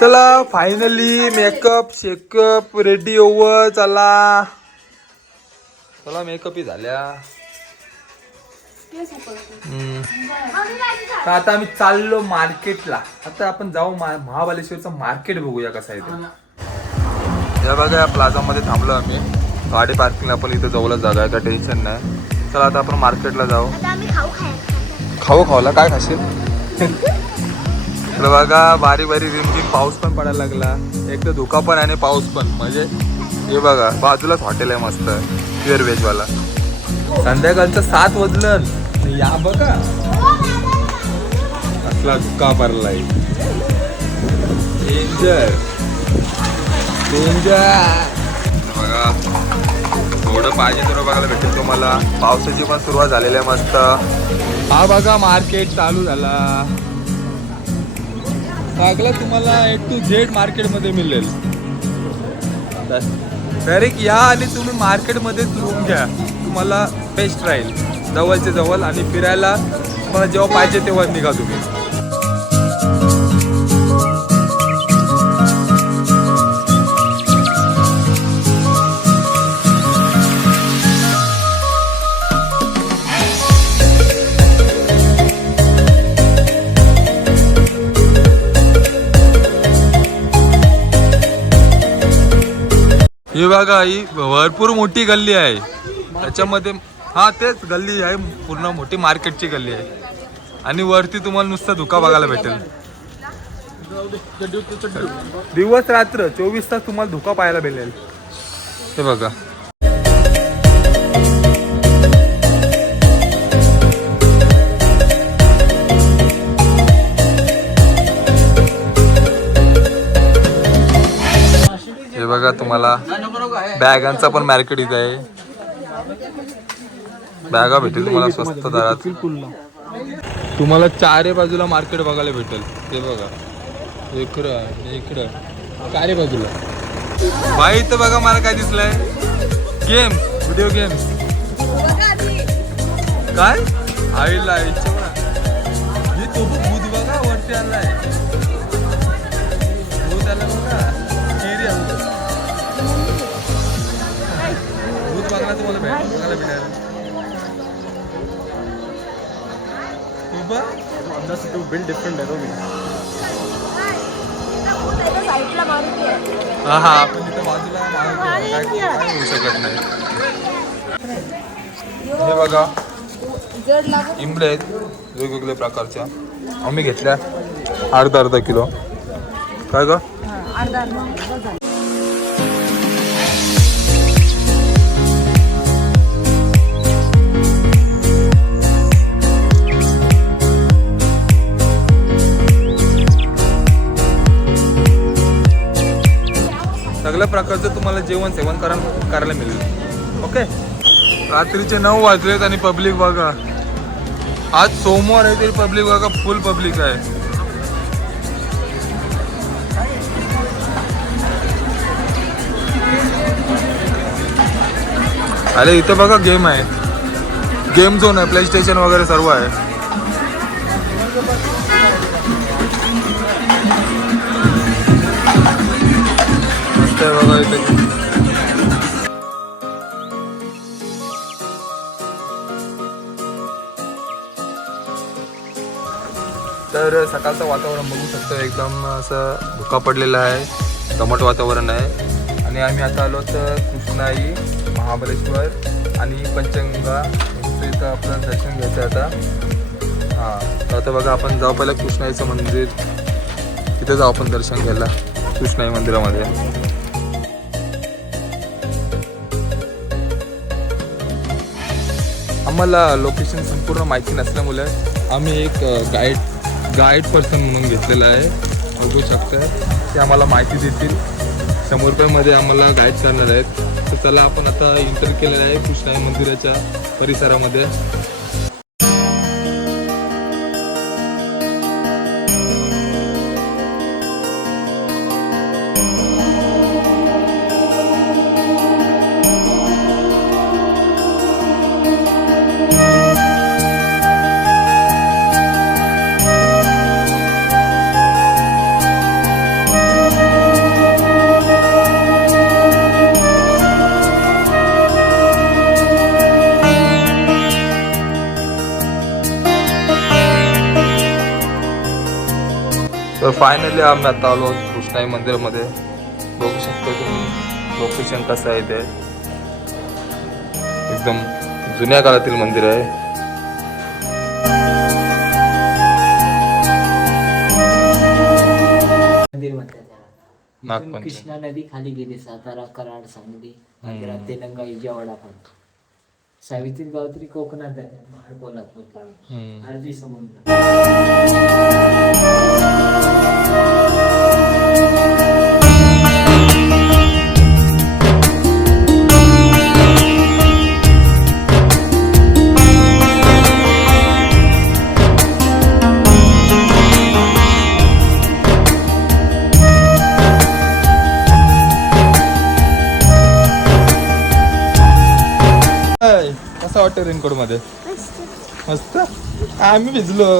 चला finally makeup shake up ready over. चला चला मेकअप ही झाल्या. तर आता आम्ही चाललो मार्केटला. आता आपण जाऊ महाबळेश्वरचं मार्केट बघूया कसं आहे ते. या बघा या प्लाझा मध्ये थांबलो आम्ही. गाडी पार्किंगला पण इथं जवळच जागा आहे, काय टेन्शन नाही. चला आता आपण मार्केटला जाऊ. खाऊ खाऊला काय खाशील? तर बघा बारीक बारीक रिमझिम पाऊस पण पडायला लागला. एक तर धुका पण आणि पाऊस पण. म्हणजे हे बघा बाजूलाच हॉटेल आहे मस्त प्युअर व्हेज वाला. संध्याकाळचं 7 वाजलं. या बघा असला धुका भरलाय. Danger danger. बघा थोडं पाहिजे तर बघायला भेटेल तुम्हाला. पावसाची पण सुरुवात झालेली आहे मस्त. हा बघा मार्केट चालू झाला. सगळं तुम्हाला A to Z मार्केटमध्ये मिळेल. डायरेक्ट या आणि तुम्ही मार्केटमध्येच रूम घ्या. तुम्हाला बेस्ट राहील. जवळचे जवळ आणि फिरायला तुम्हाला जेव्हा पाहिजे तेव्हा निघा तुम्ही. ही बघा ही भरपूर मोठी गल्ली आहे. त्याच्यामध्ये हा तेच गल्ली आहे. पूर्ण मोठी मार्केटची गल्ली आहे. आणि वरती तुम्हाला नुसतं धुका बघायला भेटेल. दिवस रात्र 24 तास तुम्हाला धुका पाहायला भेटेल. हे बघा हे बघा तुम्हाला बॅगांचा पण मार्केट इथे आहे. बॅगा भेटेल तुम्हाला स्वस्त दरात. तुम्हाला चारी बाजूला मार्केट बघायला भेटेल. ते बघा इकडं चारी बाजूला. भाई इथं बघा मला काय दिसलंय. गेम व्हिडिओ गेम काय आईला इच्छा हे तो भूत बघा वरती आलाय. भूत आला बघा. भूत बघायला तुम्हाला बघायला भेटायला. तू बिल्ड डिफरंट आहे तुम्ही. हा हा आपण तिथं बाजूला काय होऊ शकत नाही. हे बघा इंबडे आहेत वेगवेगळ्या प्रकारच्या. आम्ही घेतल्या अर्धा किलो. काय ग सगळ्या प्रकारचं तुम्हाला जेवण सेवन करायला मिळेल. ओके. रात्रीचे 9 वाजलेत आणि पब्लिक बघा. आज सोमवार आहे तरी पब्लिक बघा फुल पब्लिक आहे. अरे इथं बघा गेम आहे. गेम झोन आहे. प्ले स्टेशन वगैरे सर्व आहे. मस्त आहे बघा इथे. तर सकाळचं वातावरण बघू शकतो. एकदम असं धुका पडलेला आहे. दमट वातावरण आहे. आणि आम्ही आता आलो तर कृष्णाई महाबळेश्वर आणि पंचगंगा इथं आपलं दर्शन घ्यायचं आता. हां तर आता बघा आपण जाऊ पहिलं कृष्णाईचं मंदिर. तिथं जाऊ आपण दर्शन घ्यायला कृष्णाई मंदिरामध्ये. आम्हाला लोकेशन संपूर्ण माहिती नसल्यामुळे आम्ही एक गाईड पर्सन म्हणून घेतलेला आहे. बघू शकता ते आम्हाला माहिती देतील. 100 रुपयामध्ये आम्हाला गाईड करणार आहेत. तर चला आपण आता एंटर केलेलं आहे कृष्णाई मंदिराच्या परिसरामध्ये. फायनली आम्ही आता आलो कृष्णाई मंदिरामध्ये. बघू शकता तुम्ही लोकेशन कसं आहे ते. एकदम जुन्या काळातील मंदिर आहे. मंदिर म्हणतात त्याला. इथून नागपंचमी. कृष्णा नदी खाली गेली सातारा, कराड, सांगली, आग्रा, तेलंगा, विजयवाडा पण. सावित्री गावत्री कोकणात जाते, महाड, कोल्हापूर, अरबी समुद्र. कसं वाटतं रेनकोट मध्ये? मस्त. आम्ही भिजलो.